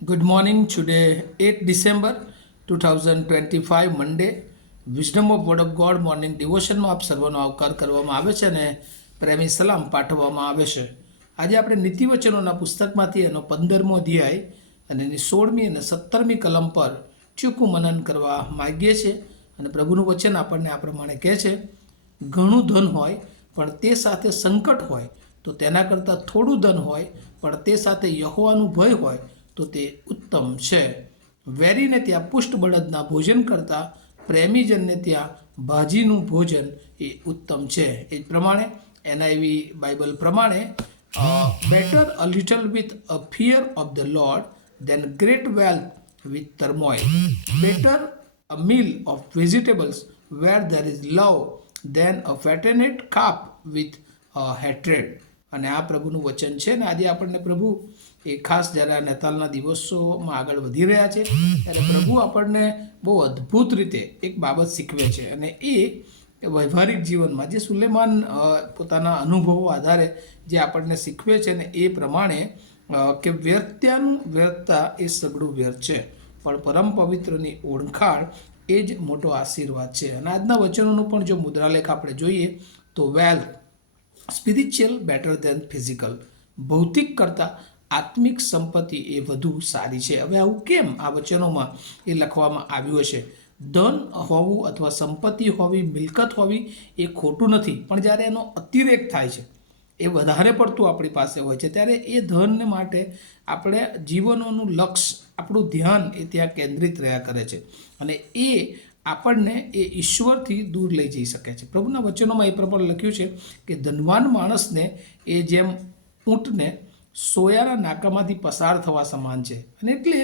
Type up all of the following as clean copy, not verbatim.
Good morning. Today, 8 December 2025, Monday. Wisdom of word of God morning ડિવોશનમાં આપ સર્વનો આવકાર કરવામાં આવે છે અને પ્રેમી સલામ પાઠવવામાં આવે છે. આજે આપણે નીતિવચનોના પુસ્તકમાંથી એનો 15મો અધ્યાય અને એની 16મી અને 17મી કલમ પર ચૂકું મનન કરવા માગીએ છીએ. અને પ્રભુનું વચન આપણને આ પ્રમાણે કહે છે, ઘણું ધન હોય પણ તે સાથે સંકટ હોય તો તેના કરતાં થોડું ધન હોય પણ તે સાથે યહોવાનું ભય હોય તો તે ઉત્તમ છે. વેરીને ત્યાં પુષ્ટ બળદના ભોજન કરતાં પ્રેમીજનને ત્યાં ભાજીનું ભોજન એ ઉત્તમ છે. એ જ પ્રમાણે એનઆઈવી બાઇબલ પ્રમાણે better a little with a fear of the Lord than great wealth with turmoil. Better a meal of vegetables where there is love than a fattened calf with hatred. અને આ પ્રભુનું વચન છે ને આજે આપણને પ્રભુ એ ખાસ જ્યારે નેતાલના દિવસોમાં આગળ વધી રહ્યા છે ત્યારે પ્રભુ આપણને બહુ અદ્ભુત રીતે એક બાબત શીખવે છે અને એ વ્યવહારિક જીવનમાં જે સુલેમાન પોતાના અનુભવો આધારે જે આપણને શીખવે છે ને એ પ્રમાણે કે વ્યર્થતા એ સઘળું વ્યર્થ છે પણ પરમ પવિત્રની ઓળખાણ એ જ મોટો આશીર્વાદ છે. અને આજના વચનોનું પણ જો મુદ્રાલેખ આપણે જોઈએ તો wealth spiritual better than physical, ભૌતિક કરતાં આત્મિક સંપત્તિ એ વધુ સારી છે. હવે આવું કેમ આ વચનોમાં એ લખવામાં આવ્યું હશે? ધન હોવું અથવા સંપત્તિ હોવી, મિલકત હોવી એ ખોટું નથી, પણ જ્યારે એનો અતિરેક થાય છે, એ વધારે પડતું આપણી પાસે હોય છે, ત્યારે એ ધનને માટે આપણે જીવનોનું લક્ષ્ય, આપણું ધ્યાન એ ત્યાં કેન્દ્રિત રહ્યા કરે છે અને એ આપણને એ ઈશ્વરથી દૂર લઈ જઈ શકે છે. પ્રભુના વચનોમાં એ પ્રમાણે લખ્યું છે કે ધનવાન માણસને એ જેમ ઊંટને સોયાના નાકામાંથી પસાર થવા સમાન છે. અને એટલે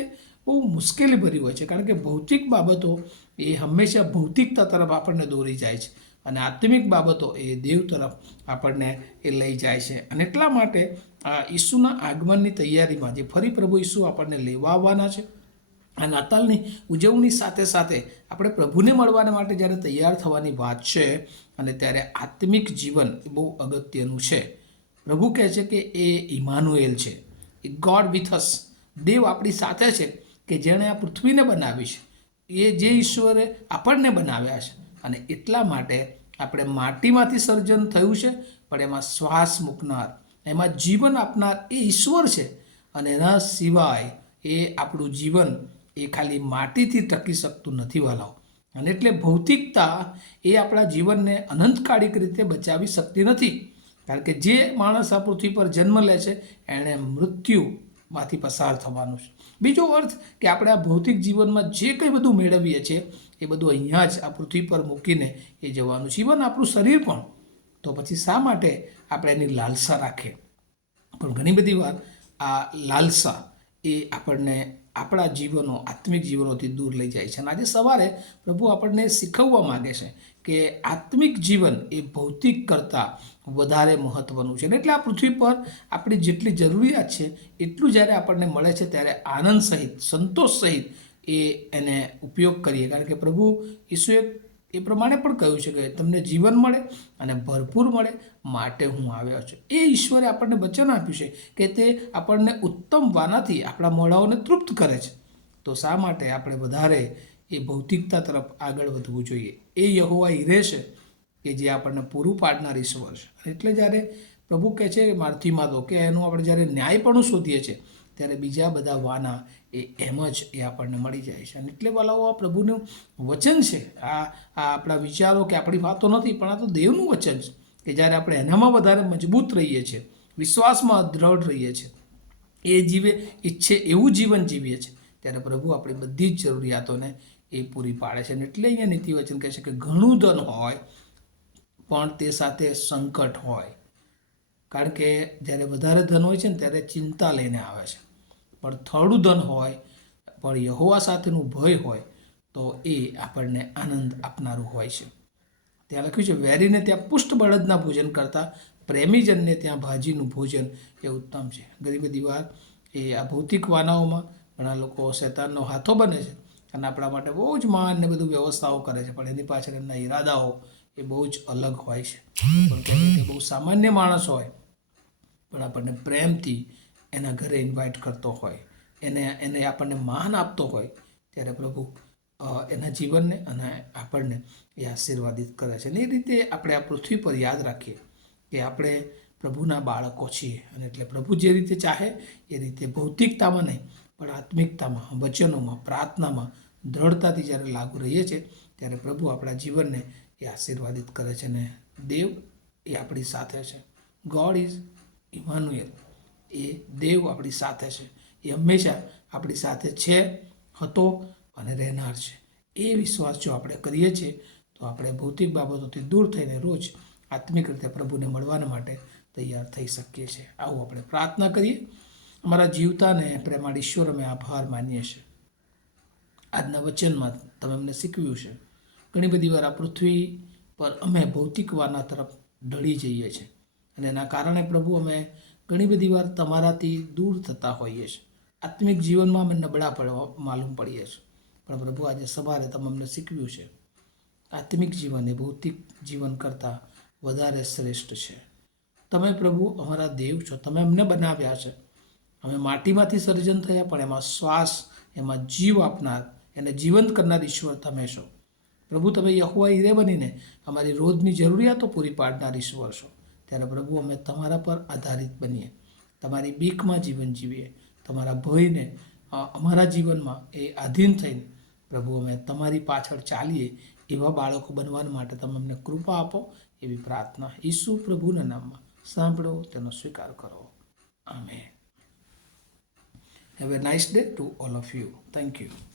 બહુ મુશ્કેલી ભરી હોય છે, કારણ કે ભૌતિક બાબતો એ હંમેશા ભૌતિકતા તરફ આપણને દોરી જાય છે અને આત્મિક બાબતો એ દેવ તરફ આપણને એ લઈ જાય છે. અને એટલા માટે ઈસુના આગમનની તૈયારીમાં જે ફરી પ્રભુ ઈસુ આપણને લેવા આવવાના છે, આ નાતાલની ઉજવણી સાથે સાથે આપણે પ્રભુને મળવાના માટે જ્યારે તૈયાર થવાની વાત છે અને ત્યારે આત્મિક જીવન એ બહુ અગત્યનું છે. પ્રભુ કહે છે કે એ ઇમાનુએલ છે, એ ગોડ વિથ અસ, દેવ આપણી સાથે છે કે જેણે આ પૃથ્વીને બનાવી છે, એ જે ઈશ્વરે આપણને બનાવ્યા છે. અને એટલા માટે આપણે માટીમાંથી સર્જન થયું છે, પણ એમાં શ્વાસ મૂકનાર, એમાં જીવન આપનાર એ ઈશ્વર છે. અને એના સિવાય એ આપણું જીવન એ ખાલી માટીથી ટકી શકતું નથી વાલાઓ. અને એટલે ભૌતિકતા એ આપણા જીવનને અનંતકાળિક રીતે બચાવી શકતી નથી, કારણ કે જે માણસ આ પૃથ્વી પર જન્મ લે છે એણે મૃત્યુમાંથી પસાર થવાનું છે. બીજો અર્થ કે આપણે આ ભૌતિક જીવનમાં જે કંઈ બધું મેળવીએ છીએ એ બધું અહીંયા જ આ પૃથ્વી પર મૂકીને એ જવાનું છે. જીવન આપણું શરીર પણ, તો પછી શા માટે આપણે એની લાલસા રાખીએ? પણ ઘણી બધી વાર આ લાલસા એ આપણને આપણા જીવનો, આત્મિક જીવનોથી દૂર લઈ જાય છે. અને આજે સવારે પ્રભુ આપણને શીખવવા માગે છે કે આત્મિક જીવન એ ભૌતિક કરતાં વધારે મહત્ત્વનું છે. એટલે આ પૃથ્વી પર આપણી જેટલી જરૂરિયાત છે એટલું જ્યારે આપણને મળે છે ત્યારે આનંદ સહિત, સંતોષ સહિત એને ઉપયોગ કરીએ, કારણ કે પ્રભુ ઈસુએ એ પ્રમાણે પણ કહ્યું છે કે તમને જીવન મળે અને ભરપૂર મળે માટે હું આવ્યો છું. એ ઈશ્વરે આપણને વચન આપ્યું છે કે તે આપણને ઉત્તમ વાનાથી આપણા મોઢાઓને તૃપ્ત કરે છે. તો શા માટે આપણે વધારે એ ભૌતિકતા તરફ આગળ વધવું જોઈએ? એ યહોવા ઈરે છે કે જે આપણને પૂરું પાડનાર ઈશ્વર છે. એટલે જ્યારે પ્રભુ કહે છે માર્થીમાં તો કે એનું આપણે જ્યારે ન્યાયપણું શોધીએ છીએ ત્યારે બીજા બધા વાના એમ જ એ આપણને મળી જાય છે. અને એટલે વાલાઓ આ પ્રભુનું વચન છે, આ આપણા વિચારો કે આપણી વાતો નથી, પણ આ તો દેવનું વચન છે કે જ્યારે આપણે એનામાં વધારે મજબૂત રહીએ છીએ, વિશ્વાસમાં દ્રઢ રહીએ છીએ, એ ઈચ્છે એવું જીવન જીવીએ છીએ, ત્યારે પ્રભુ આપણી બધી જ જરૂરિયાતોને એ પૂરી પાડે છે. અને એટલે અહીંયા નીતિવચન કહે છે કે ઘણું ધન હોય પણ તે સાથે સંકટ હોય, કારણ કે જ્યારે વધારે ધન હોય છે ને ત્યારે ચિંતા લઈને આવે છે, પણ થોડું ધન હોય પણ યહોવા સાથેનું ભય હોય તો એ આપણને આનંદ આપનારું હોય છે. ત્યાં લખ્યું છે વેરીને ત્યાં પુષ્ટ બળદના ભોજન કરતાં પ્રેમીજનને ત્યાં ભાજીનું ભોજન એ ઉત્તમ છે. ઘણી બધી વાર એ આ ભૌતિક વાનાઓમાં ઘણા લોકો શૈતાનનો હાથો બને છે અને આપણા માટે બહુ જ માન ને બધું વ્યવસ્થાઓ કરે છે, પણ એની પાછળ એમના ઈરાદાઓ એ બહુ જ અલગ હોય છે. પણ કહે છે કે બહુ સામાન્ય માણસ હોય પણ આપણને પ્રેમથી એના ઘરે ઇન્વાઇટ કરતો હોય, એને આપણને માન આપતો હોય ત્યારે પ્રભુ એના જીવનને અને આપણને એ આશીર્વાદિત કરે છે. અને એ રીતે આપણે આ પૃથ્વી પર યાદ રાખીએ કે આપણે પ્રભુના બાળકો છીએ, અને એટલે પ્રભુ જે રીતે ચાહે એ રીતે ભૌતિકતામાં નહીં પણ આત્મિકતામાં, વચનોમાં, પ્રાર્થનામાં દ્રઢતાથી જ્યારે લાગુ રહીએ છીએ ત્યારે પ્રભુ આપણા જીવનને એ આશીર્વાદિત કરે છે. અને દેવ એ આપણી સાથે છે. God is Emmanuel. એ દેવ આપણી સાથે છે. એ હંમેશા આપણી સાથે છે, હતો અને રહેનાર છે. એ વિશ્વાસ જો આપણે કરીએ છીએ તો આપણે ભૌતિક બાબતોથી દૂર થઈને રોજ આત્મિક રીતે પ્રભુને મળવાના માટે તૈયાર થઈ શકીએ છીએ. આવું આપણે પ્રાર્થના કરીએ. અમારા જીવતા અને પ્રેમાળ ઈશ્વર, અમે આભાર માનીએ છીએ આજના વચનમાં તમે અમને શીખવ્યું છે. ઘણી બધી વાર આ પૃથ્વી પર અમે ભૌતિકવાના તરફ ઢળી જઈએ છીએ, અને એના કારણે પ્રભુ અમે ઘણી બધી વાર તમારાથી દૂર થતા હોઈએ છીએ. આત્મિક જીવનમાં અમે નબળા પડવા માલુમ પડીએ છીએ. પણ પ્રભુ, આજે સવારે તમે અમને શીખવ્યું છે આત્મિક જીવન એ ભૌતિક જીવન કરતાં વધારે શ્રેષ્ઠ છે. તમે પ્રભુ અમારા દેવ છો. તમે અમને બનાવ્યા છે. અમે માટીમાંથી સર્જન થયા, પણ એમાં શ્વાસ, એમાં જીવ આપનાર, એને જીવંત કરનાર ઈશ્વર તમે છો. પ્રભુ, તમે યહોવા ઈરે બનીને અમારી રોજની જરૂરિયાતો પૂરી પાડનાર ઈશ્વર છો. ત્યારે પ્રભુ, અમે તમારા પર આધારિત બનીએ, તમારી બીકમાં જીવન જીવીએ, તમારા ભયને અમારા જીવનમાં એ આધીન થઈને પ્રભુ અમે તમારી પાછળ ચાલીએ એવા બાળકો બનવા માટે તમે અમને કૃપા આપો, એવી પ્રાર્થના ઈસુ પ્રભુના નામમાં સાંભળો, તેનો સ્વીકાર કરો. Amen. Have a nice day to all of you. Thank you.